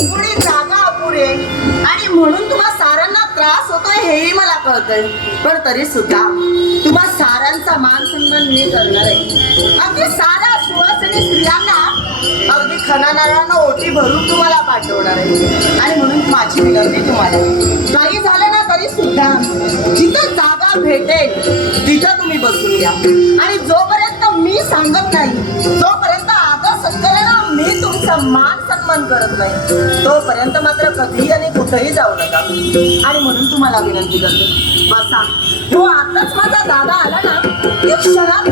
थोडी जागा अपुरी आणि म्हणून तुम्हा साऱ्यांना त्रास होतोय हेही मला कळतंय. पण तरी सुद्धा तुम्हा साऱ्यांचा मान सन्मान मी करणार आहे. अगदी साऱ्या सुवासिनी स्त्रियांना अगदी खना ओटी भरून तुम्हाला पाठवणार आहे. आणि म्हणून माझी विनंती तुम्हाला काही झालं ना तरी सुद्धा जिथं जागा भेटेल तिथं तुम्ही बसून घ्या. आणि जोपर्यंत मी सांगत नाही. जोपर्यंत आदर सत्काराला मी तुमचा मान सन्मान करत नाही तोपर्यंत मात्र कधीही आणि कुठेही जाऊ नका. आणि म्हणून तुम्हाला विनंती करते. बसा. तो आताच माझा दादा आला ना की क्षणात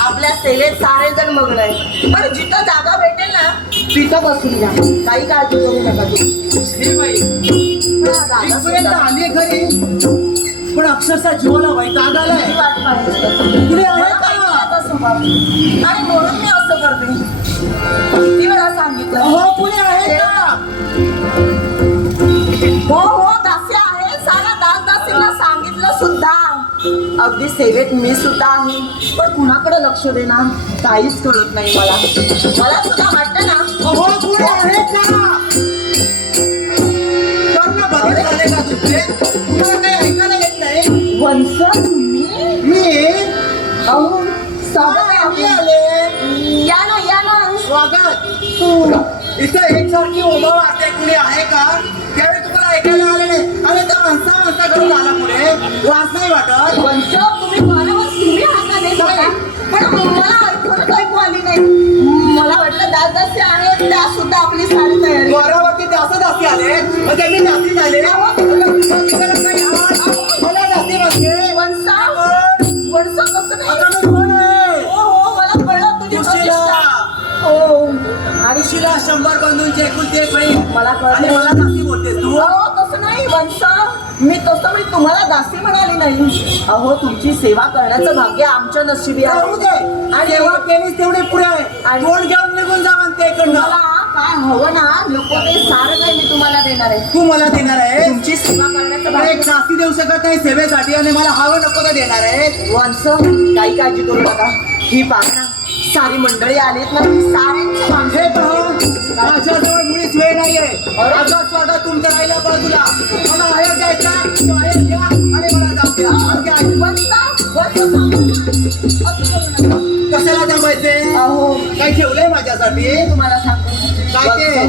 आपल्या सेवेत सारे जण मग्न आहे पण जिथं जागा भेटेल ना तिथं बसून घ्या काही काळजी करू नका. आली खरी पण अक्षरशः जीवाला वैताग आलाय. पुढे. आणि म्हणून मी असं करते. किती वेळा सांगितलं? हो पुढे आहे का? सुद्धा. अगदी सेवेत मी सुद्धा आहे. पण कुणाकडे लक्ष देणार? काहीच कळत नाही मला. मला सुद्धा वाटतं ना हो पुढे आहे का वंश तुम्ही? मी? अहो. आले. या ना या ना. स्वागत. इथं एकसारखी उभं वाटते कुणी आहे का? त्यावेळी तुम्हाला ऐकायला आले नाही. अरे त्या माणसा माणसा करून आला. वास नाही वाटत. वंश तुम्ही बरोबर तुम्ही हातात देत होता. पण मला ऐकूनच ऐकू आली नाही. मला वाटलं दास दासी आहे त्या सुद्धा आपली सारी तयारी. द्वारावरती जास्त जास्ती आले मग त्यांनी जास्ती झाले. मला बसते वंशा वंश कसं नाही? आता मी कोण आहे? हो हो मला कळलं तुझी. प्रतिष्ठा. हो. आणि शिला शंभर बंधूंची एकूण एक बहीण. मला आणि कळलं मला जास्ती बोलतेस तू? अहो तसं नाही. वंशा मी तसं मी तुम्हाला दासी म्हणाली नाही. अहो तुमची सेवा करण्याचं भाग्य आमच्या नशिबी दे. आहे आणि केलीस तेवढे पुढे आहे. आणि- तोंड घेऊन निघून जा म्हणते इकडनं. तुम्हाला काय हवं ना नको ते सारं काही मी तुम्हाला देणार आहे. तू मला देणार आहे तुमची सेवा करण्याचं मला एक भाग्य जास्ती देऊ शकत नाही. सेवेसाठी आणि मला हवं नको तर देणार आहे वंश काही काळजी करू नका ही पाहा सारी मंडळी आलीत ना साऱ्यांची माणसं पहा माझ्याजवळ मुळीच वेळ नाहीये. माझं स्वागत तुमचं राहिलं बाजूला मला आहे द्यायचा तो आहे द्या आणि मला जाऊ द्या. कशाला काय ठेवलंय माझ्यासाठी? तुम्हाला सांगते काय ते?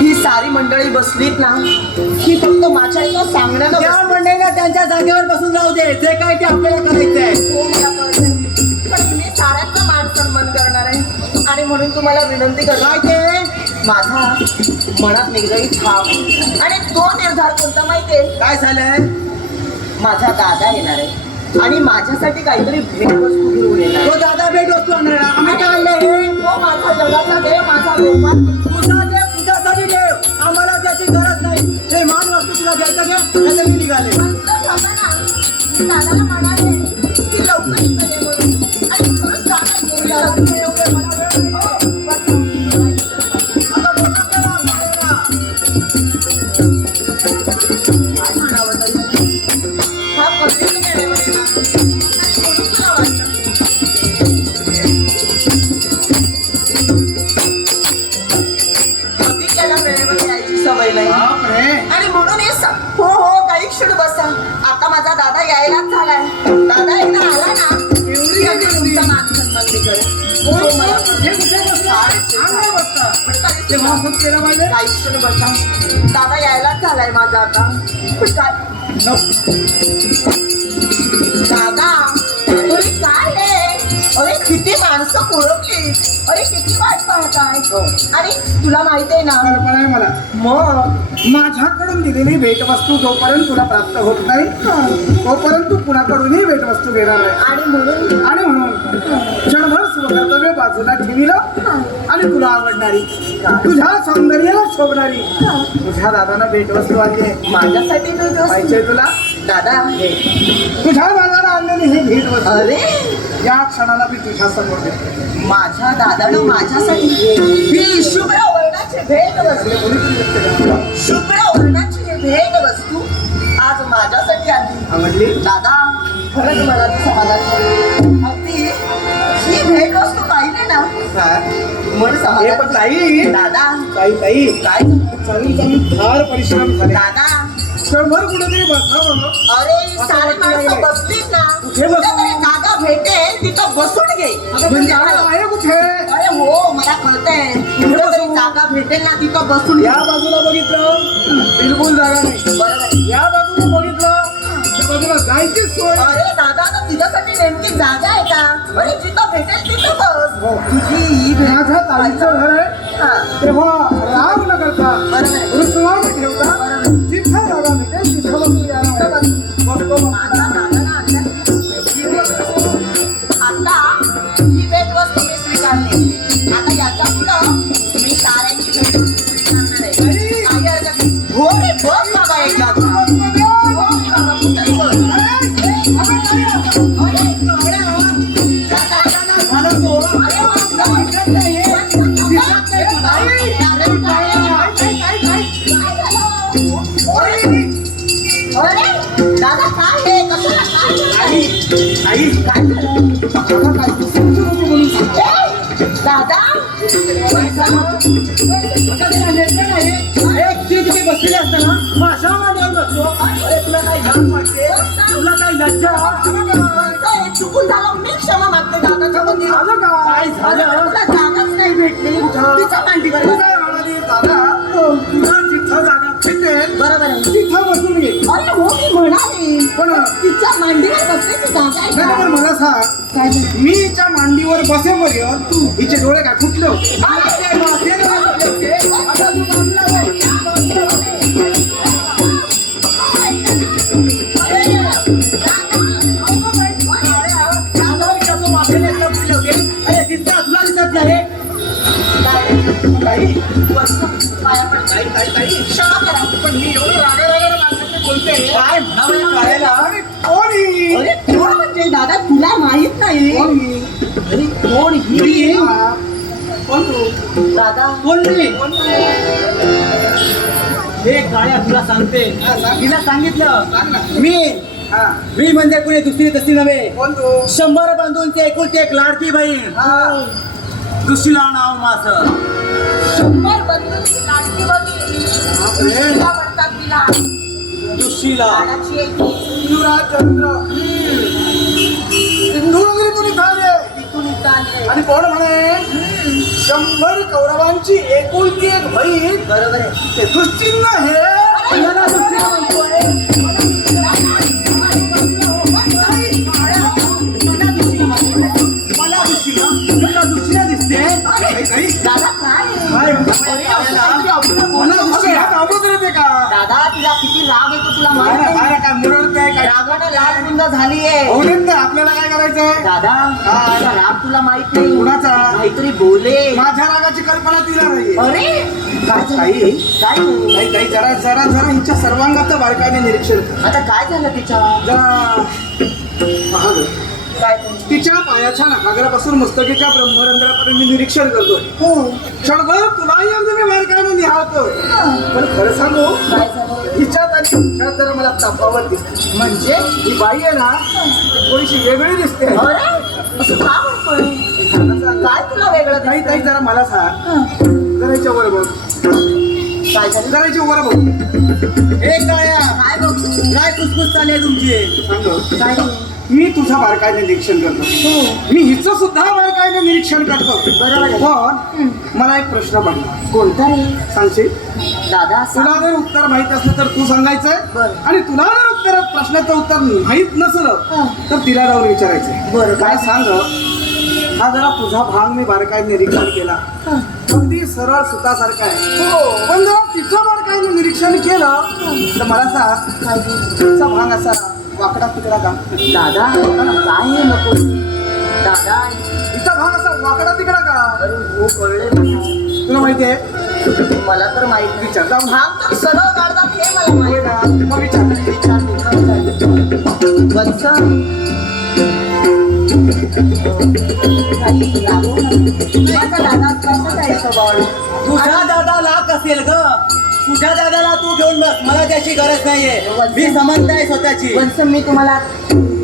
ही सारी मंडळी बसलीत ना ही फक्त माझ्या एका सांगण्यानं त्या. मंडळीला त्यांच्या जागेवर बसून राहू दे. जे काय ते आपल्याला करायचंय. हो. पण सन्मान करणार आहे. आणि म्हणून तुम्हाला विनंती करणार ते माझा मनात निघाली ठाव आणि तो निर्धार कोणता माहितीये काय झालंय? माझा दादा येणार आहे. आणि माझ्यासाठी काहीतरी भेटवस्तू घेऊन येणार आहे. तो दादा भेट वस्तू आणणार आहे. आम्ही काय तो माझा जगाचा देव माझा गोपाल तुझा देव तुझ्यासाठी देव. आम्हाला त्याची गरज नाही. हे मान वस्तू तुला द्यायचं घे नाहीतर मी निघाले. दादाला म्हणाले की लवकर म्हणून. आणि खरंच केलं पाहिजे? काही क्षण बसा. दादा यायलाच झालाय माझा आता. पण काय दादा अरे काय हे? अरे किती माणसं ओळखली. अरे किती वाट पाहताय. आणि तुला माहिती आहे ना? कल्पना आहे मला. मग? माझ्याकडून दिलेली भेटवस्तू जोपर्यंत तुला प्राप्त होत नाही तोपर्यंत तू कुणाकडूनही भेटवस्तू घेणार आहे आणि म्हणून? आणि म्हणून. क्षणभर सुख कर्तव्य बाजूला ठेविलं. आणि तुला आवडणारी. तुझ्या सौंदर्याला शोभणारी. तुझ्या दादांना भेटवस्तू आली माझ्यासाठी. पाहिजे तुला? दादा तुझ्या दादाला आणलेली ही भेट वस्तू अरे. या क्षणाला मी तुझ्या समोर माझ्या दादानं माझ्यासाठी ही शुभ्र वर्णाची भेट वस्तू शुभ्र वर्णाची ही भेट वस्तू आज माझ्यासाठी आली आवडली? दादा खरंच मला समाधान. अगदी ही भेट वस्तू मन हे समाधान पण ताई दादा. ताई ताई काय झालं? चालून चालून फार परिश्रम झाले. दादा. क्षणभर कुठेतरी बसावं अरे सारे माणसं बसलीत ना. कुठे बसू? कुठेतरी जागा भेटेल तिथं बसून घे. म्हणजे जागा आहे कुठे? अरे हो मला कळतंय. कुठेतरी जागा भेटेल ना तिथं बसून या बाजूला बघितलं. बिलकुल जागा नाही. बरोबर या बाजूला बाजूला जायची सोय अरे दादा आता तुझ्यासाठी नेमकी जागा आहे का अरे जिथं भेटेल तिथं बस हो. तुझी ही भेट माझ्या ताईचं घर आहे हा, तेव्हा राग न करता बरोबर आहे. रुसवा न ठेवता जिथं जागा भेटेल तिथं बसून यायला तिथं पाहिजे. बस. बसतो मग. माझ्या दादाला आणल्या. ही भेट वस्तू. आता ही भेट वस्तू मी स्वीकारली आता याच्या पुढं मी साऱ्यांची भेट वस्तू स्वीकारणार आहे काही हरकत नाही. हो रे बस बाबा एकदा मांडीवर बसण्याची जागा आहे नाही, का? पण मला सांग काय झालं? मी हिच्या मांडीवर बसेपर्यंत तू हिचे डोळे काय फुटले होते तू तो. क्षमा करा. पण मी एवढं रागारागानं कोण म्हणजे दादा तुला माहीत नाही कोण ही? दादा कोण मी हे काळ्या तुला सांगते तिला सांगितलं मी मी म्हणजे कुणी दुसरी तशी नव्हे शंभर बांधूनचे एकुलती एक लाडकी बहीण दुसरीला नाव माझं शंभर बांधून लाडकी बघी दुशीला सिंधुनगरी तुझी झाले. आणि कोण म्हणे शंभर कौरवांची एकुलती एक बहीण बरोबर आहे ते दुश्चिन्ह हे म्हणतोय. देत नाही आपल्याला काय करायचंय दादा हा. राग तुला माहीत नाही कुणाचा? काहीतरी बोले माझ्या रागाची कल्पना तिला अरे काय झालं? काय झालं? जरा जरा जरा हिच्या सर्वांगाचं बारकाईने निरीक्षण कर. आता काय झालं तिच्या जरा पहा गं. काय झालं? तिच्या पायाच्या नाकाग्रापासून मस्तकीच्या ब्रह्मरंध्रापर्यंत मी निरीक्षण करतोय हो क्षणभर तुलाही अगदी मी बारकाईने निहाळतोय पण खरं सांगू काय झालं तुझ्यात जरा मला तफावत दिसते. म्हणजे ही बाई आहे ना ती थोडीशी वेगळी दिसते. अरे असं का म्हणतोय? काय तुला वेगळं काही काही? जरा मला सांग. जरा वर बघ. काय झालं? जरा हिच्या वर बघ. काळ्या काय? बघ? काय कुसकुस चालली आहे तुमची? सांग. काय? मी तुझं बारकाईने निरीक्षण करतो. हो. मी हिचं सुद्धा बारकाईने निरीक्षण करतो. पण मला एक प्रश्न पडला. कोणता सांगशील? दादा. तुला जर उत्तर माहीत असलं तर तू सांगायचंय. आणि तुला जर उत्तर प्रश्नाचं उत्तर माहीत नसलं. तर तिला जाऊन विचारायचंय. बरं, काय? सांग हा जरा तुझा भाग मी बारकाईने निरीक्षण केला. अगदी सरळ सुतासारखा आहे. हो. पण जरा तिचं बारकाईने निरीक्षण केलं तर मला सांग? तिचा भाग असा. वाकडा तिकडा का दादा काय हे नको? दादा तिचा भाग असा वाकडा तिकडा का अरे हो कळलं. तुला माहितीये मला तर माहीत विचार. जाऊन हा तर सरळ हे मला माहीत. का मग विचार. वत्स दादा कसं काय स्वभाव तुझ्या दादा लाख असेल ग? तुझ्या दादाला तू घेऊन बस? मला त्याची गरज नाहीये. मी समजत आहे स्वतःची. वत्स मी तुम्हाला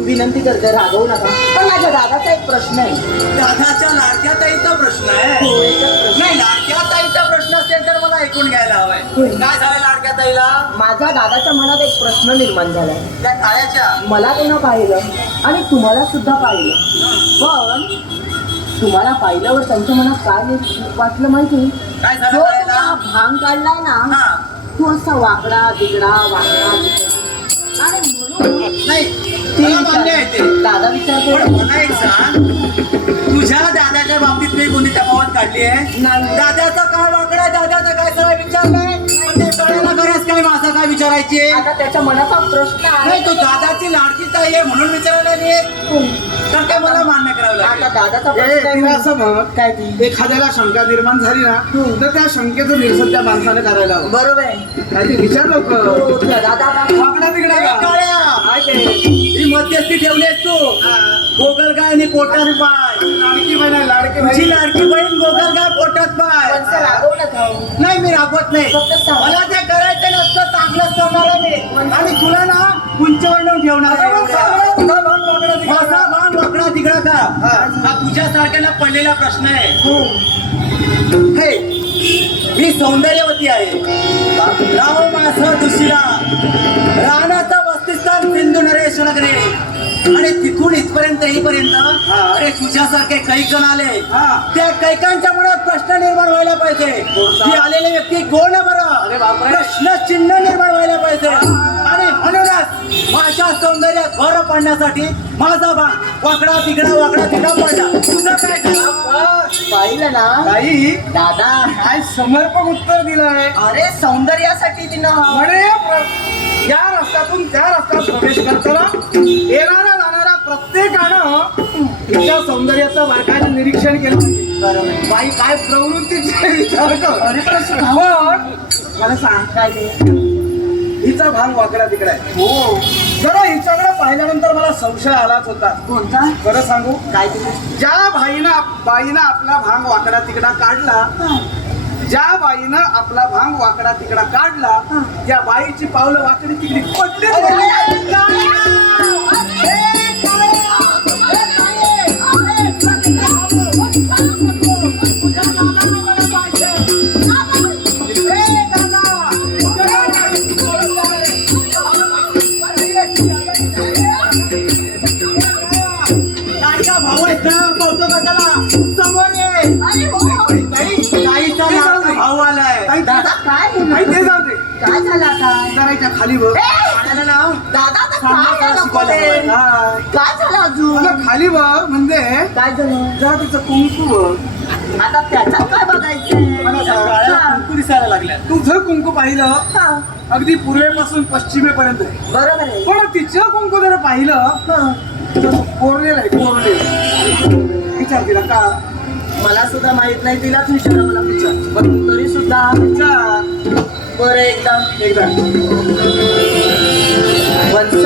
विनंती करते रागवू नका. पण माझ्या दादाचा एक प्रश्न आहे. दादाच्या लाडक्या ताईचा प्रश्न आहे. प्रश्न. नाही लाडक्या ताईचा प्रश्न असेल तर मला ऐकून घ्यायला हवाय. काय झालं लाडक्या ताईला माझ्या दादाच्या मनात एक प्रश्न निर्माण झालाय त्या काळ्याच्या? मला त्यानं पाहिलं आणि तुम्हाला सुद्धा पाहिलं. पण तुम्हाला पाहिल्यावर त्यांच्या मनात काय वाटलं माहिती? काय झालं भांग काढलाय ना हा. तो असा वाकडा तिकडा वाकडा. तिकडा आणि म्हणून नाही ती मला मान्य आहे ते. विचार- दादा विचारतो. पण मला एक सांग तुझ्या दादाच्या बाबतीत मी कोणी तफावत काढली आहे? नाही. दादाचा काय वाकडा दादाचा काय सगळं विचारलंय पण विचारायची? आता त्याच्या मनाचा प्रश्न आहे. नाही तो दादाची लाडकी ताई आहे म्हणून विचारायला नाही तर ते मला मान्य करावं आता लागेल दादाचा ए, प्रश्न तिला असं म्हण. काय ती? एखाद्याला शंका निर्माण झाली ना तर त्या शंकेचं निरसन त्या माणसाने करायला हवं. बरोबर आहे. काय ते विचार लोक तुझा दादा? वाकडा तिकडा ए, का काळ्या, काय ते ही मध्यस्थी ठेवलीस तू. गोगल गाय आणि पोटात पाय. लाडकी बहीण आहे, लाडकी तुझी बहीण लाडकी बहीण गोगल गाय पोटात पाय. वत्स रागवू नका हो. नाही मी राबवत नाही. फक्त सांग. मला जे करायचं नसतं चांगलंच करणार आहे मी. आणि तुला ना उंचीवर नेऊन ठेवणार आहे. माझा का? मान वाकडा तिकडा. का? हा. तुझ्यासारख्याला पडलेला प्रश्न आहे. हो. हे मी सौंदर्यवती आहे. राव मास दुशिला रानाचा वस्तिस्थान सिंधू नरेश नगरे आणि तिथून इथपर्यंत येईपर्यंत. अरे तुझ्यासारखे कैकन आले हा. त्या कैकांच्या मनात प्रश्न निर्माण व्हायला पाहिजे? ही आलेले व्यक्ती कोण अरे बरं. प्रश्न चिन्ह निर्माण व्हायला पाहिजे. आणि म्हणूनच माझ्या सौंदर्यात भर पडण्यासाठी माझा बा वाकडा तिकडा वाकडा तिकडा पडला तुझं काय झालं? पाहिलं ना ताई दादा काय समर्पक उत्तर दिलंय अरे सौंदर्यासाठी तिनं म्हणे प्र- या रस्त्यातून त्या रस्त्यात प्रवेश करताना येणारा जाणारा प्रत्येकानं तिच्या सौंदर्याचं बारकाईने निरीक्षण केलं. बरोबर. बाई काय प्रवृत्तीचे विचार कर. अरे प्रश्न पण मला सांग काय हिचा भाग वाकडा तिकडा आहे. हो. जरा हिच्याकडे पाहिल्यानंतर मला संशय आलाच होता. कोणता? खरं सांगू? काय ज्या बाईनं बाईनं आपला भांग वाकडा तिकडा काढला ज्या बाईनं आपला भांग वाकडा तिकडा काढला त्या बाईची पावलं वाकडी तिकडी पडली खाली बघ. आणायला लाव. दादा आता सांगा काय झालं शिकवायला मध्ये? हवंय. काय झालं अजून? खाली बघ म्हणजे काय झालं? जरा तिचं कुंकू बघ. आता त्याच्यात काय बघायचं मला सांग, हा. कुंकू दिसायला लागल्या. तुझं कुंकू पाहिलं अगदी पूर्वेपासून पश्चिमेपर्यंत. आहे बरोबर आहे. पण तिचं कुंकू जर पाहिलं हं. तर कोरलेलं आहे कोरलेलं विचार तिला का? मला सुद्धा माहीत नाही तिलाच विचारा मला विचार. पण तरी सुद्धा विचार. बरं एकदा एकदा वत्स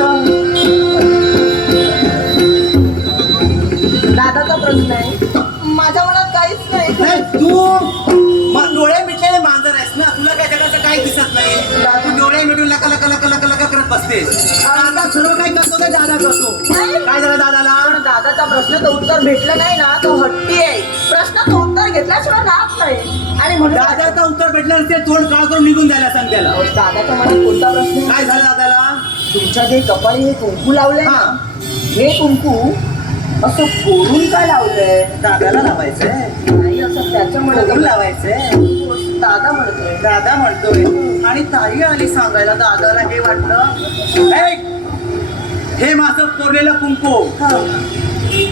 दादाचा प्रश्न आहे. माझ्या मनात काहीच नाही. तू मग डोळे मिटलेले मांजर आहेस ना तुला काय जगाचं काही दिसत नाही. तू डोळे मिटून लका लका लका लका लका करत बसतेस. दादा सर्व काही करतो ते दादा करतो. काय झालं दादाला? दादाचा प्रश्न तो उत्तर भेटलं नाही ना तो हट्टी आहे. प्रश्न तो उत्तर घेतल्याशिवाय राहत नाही. आणि म्हणून दादाचं उत्तर भेटलं ते तोंड काळ करून निघून द्यायला सांग त्याला. दादाच्या मनात कोणता प्रश्न? काय झालं दादाला? तुमच्या जे कपाळी हे कुंकू लावलंय ना हा. हे कुंकू असं कोरून काय लावलंय? दादाला लावायचंय. नाही असं त्याच्यामुळे लावायचंय. दादा म्हणतोय. दादा म्हणतोय. आणि ताई आली सांगायला दादाला हे वाटलं. "ऐक, हे माझं कोरलेलं कुंकू.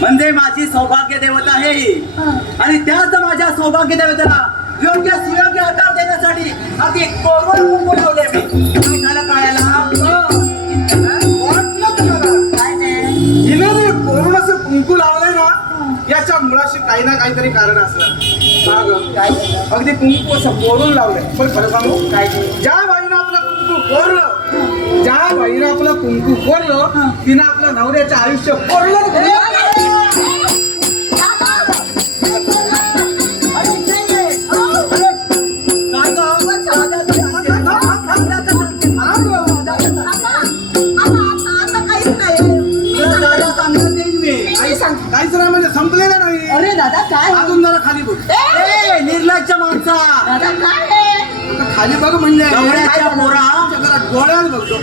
म्हणजे माझी सौभाग्य देवता आहे. ही. आणि त्याच माझ्या सौभाग्य देवतेला योग्य सुयोग्य आकार देण्यासाठी अगदी कोरवड कुंकू लावले मी. काय झालं काळ्याला हिनं जे कुंकू लावलंय ना याच्या मुळाशी काही ना काहीतरी कारण असलं? अगदी कुंकू असं कोरून लावलंय. पण खरं सांगू काय? ज्या बाईनं आपलं कुंकू कोरलं ज्या बाईनं आपलं कुंकू कोरलं तिनं आपलं नवऱ्याचं आयुष्य कोरलं खाली बघ. ए, निर्लज्ज माणसा. दादा काय आहे? आता खाली बघ म्हणजे पोरा. डोळ्यात बघतो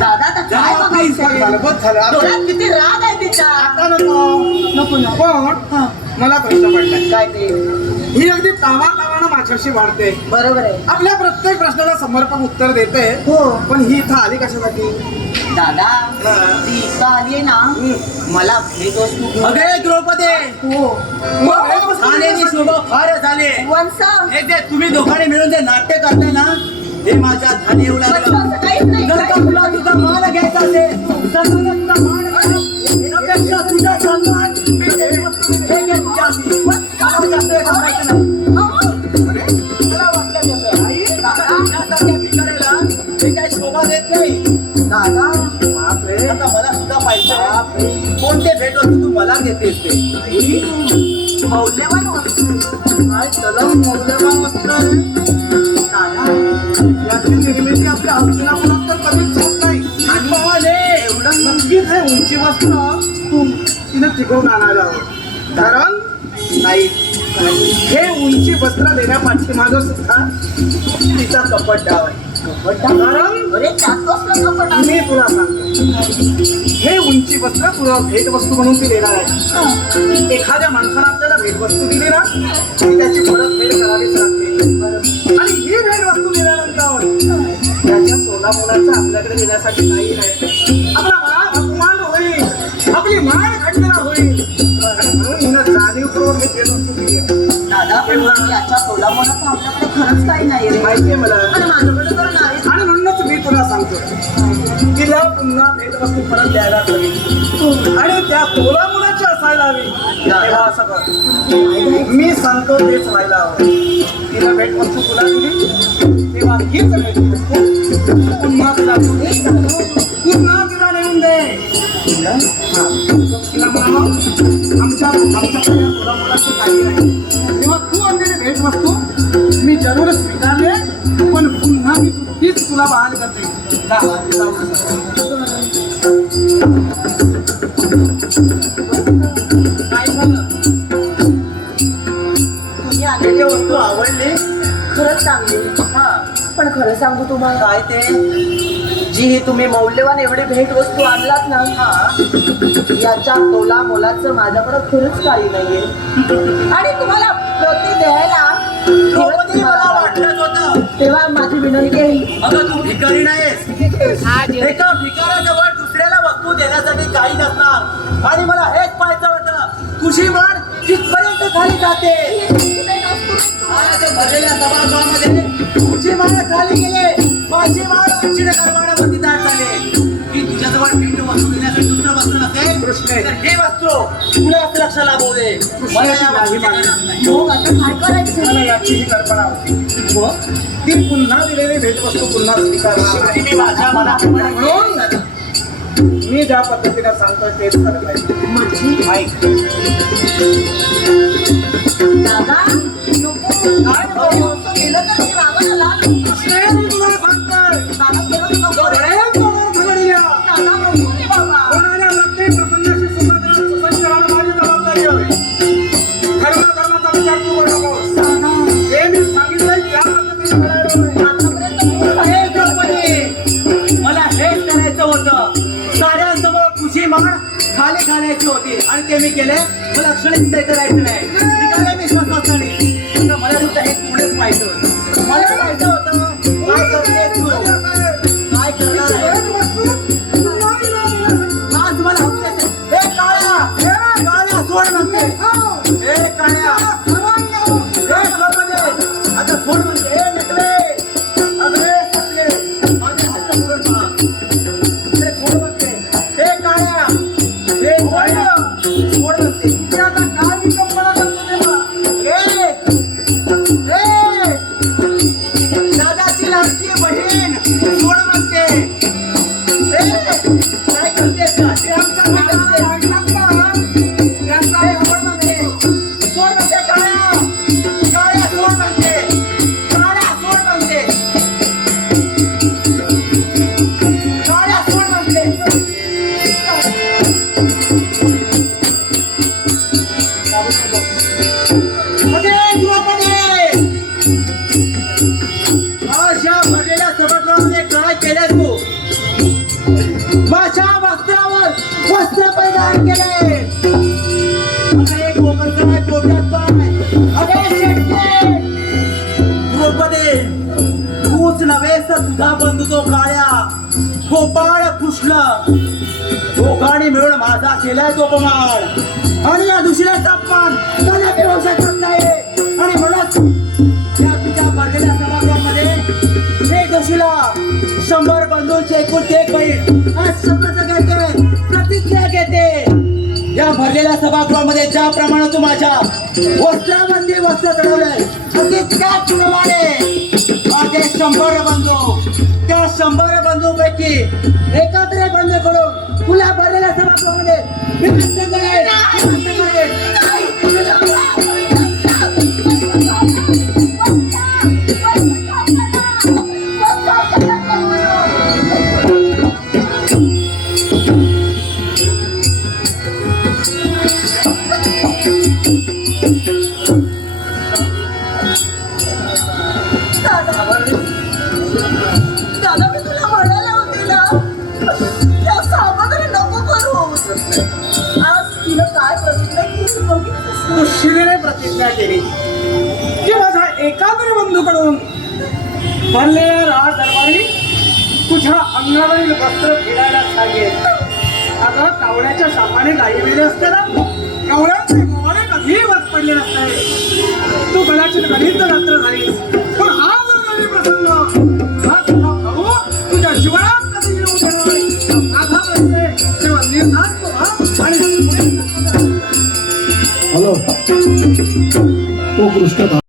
दादा आता काय जा, बस झालं बघायचं बस झालं. आता डोळ्यात किती राग आहे तिचा. आता नको. नको ना. पण मला प्रश्न पडलाय काय ते? ही अगदी तावा तावानं माझ्याशी वाढते. बरोबर आहे. आपल्या प्रत्येक प्रश्नाला समर्पक उत्तर देते. हो. पण ही इथं आली कशासाठी? दादा हा. ती इथं आली आहे ना मला भेट वस्तू घेऊन- अगे द्रौपदी! हो झालेली शोभा फार झाले. वंश. हे ते तुम्ही दोघांनी मिळून जे नाट्य करताय ना हे माझ्या लागलं. असं काहीच नाही जर का तुला तुझा मान घ्यायचा असेल तर तुला तुझा मान मला घेतेस ते मौल्यवान काय तलम मौल्यवान. दादा याची निर्मिती आपल्या हस्तिना तर कधीच होत नाही. आणि पाहले, एवढं नक्कीच हे उंची वस्त्र तिनं टिकवून आणायला हवं. कारण नाही. हे उंची वस्त्र देण्यापाठी माझं सुद्धा तिचा कपट डाव आहे कपट आहे? मी तुला सांगतो. वस्त्र तुला भेटवस्तू म्हणून ती देणार आहे. एखाद्या माणसानं आपल्याला भेटवस्तू दिली ना त्याची परत भेट करावीच लागते. आणि ही भेटवस्तू दिल्यानंतर त्याच्या तोला मुलाचं आपल्याकडे देण्यासाठी काही नाही. आपला मान अपमान होईल. आपली मान खटकना होईल. म्हणून हिनं जाणीवपूर्वक भेटवस्तू दिली आहे. दादा पण याच्या तोलामोलाचं आपल्याकडे खरंच काही नाही माहितीये मला. भेटवस्तू परत द्यायला हवी. आणि त्या तोला मुलाची असायला हवी. तेव्हा असं कर मी सांगतो तेच व्हायला हवं. तिला भेटवस्तू तुला दिली. तेव्हा हीच भेटवस्तू पुन्हा तुला दिली. पुन्हा तिला नेऊन दे. तिला म्हणावं, आमच्या काही नाही. तेव्हा तू आणलेली भेटवस्तू मी जरूर स्वीकारले पण पुन्हा मी तीच तुला बहाल करते. सांगू तुम्हाला? काय ते? जी ही तुम्ही मौल्यवान एवढी भेट वस्तू आणलात ना हा. याच्या तोला मोलाचं माझ्याकडे खरंच काही नाहीये. आणि तुम्हाला प्रति द्यायला द्रौपदी मला वाटलंच होतं? तेव्हा माझी विनंती आहे. अगं तू भिकारी नाहीस. एका भिकाऱ्याजवळ दुसऱ्याला वस्तू देण्यासाठी काही नसणार. आणि मला हेच पाहायचं होतं. तुझी मान तिथपर्यंत खाली जाते. आज भरलेल्या सभागृहामध्ये तुझी मान खाली गेले. माझी मान उंचीने करमाडावरती दाट झाले. की तुझ्याजवळ भेट वस्तू देण्यासाठी दुसरं वस्त्र नसेल. कृष्णे. तर हे वस्त्र तुला असं लक्ष लाभू दे मला या नाही. नाही. हो आता काय करायचं? मला याची ही कल्पना होती. व ती पुन्हा दिलेली भेटवस्तू पुन्हा स्वीकारणार नाही. मी माझ्या मनाप्रमाणे म्हणून मी ज्या पद्धतीने सांगतोय तेच खरं पाहिजे माझी ऐक दादा काळ्या सोड मिळून माझा केलाय तो अपमान आणि या दुसऱ्याचा अपमान त्याला मिळवू शकत नाही आणि म्हणूनच या तुझ्या भरलेल्या समाजामध्ये हे दोषीला शंभर बंधूंचे एकूण ते बहीण आज शपथ घेते प्रतिक्रिया घेते. या भरलेल्या सभागृहामध्ये ज्या प्रमाणे तू माझ्या वस्त्रामध्ये वस्त्र चढवलंय अगदी त्याचप्रमाणे माझे शंभर बंधू त्या शंभर बंधू पैकी एकत्र बंधू करून फुला भरलेला सभागृहामध्ये विभक्त बघितलंस शिरीने प्रतिज्ञा केली. की माझा एकाग्र बंधूकडून भरलेल्या राज दरबारी तुझ्या अंगावरील वस्त्र फिरायला सांगेल आता कावळ्याच्या शापाने गाई असते ना? कावड्यांचे मोडे कधीही वत पडले नसते. तू कदाचित कधीच रात्र झालीस. पण हा जर कधी आणि पुढे हॅलो तो कृष्ण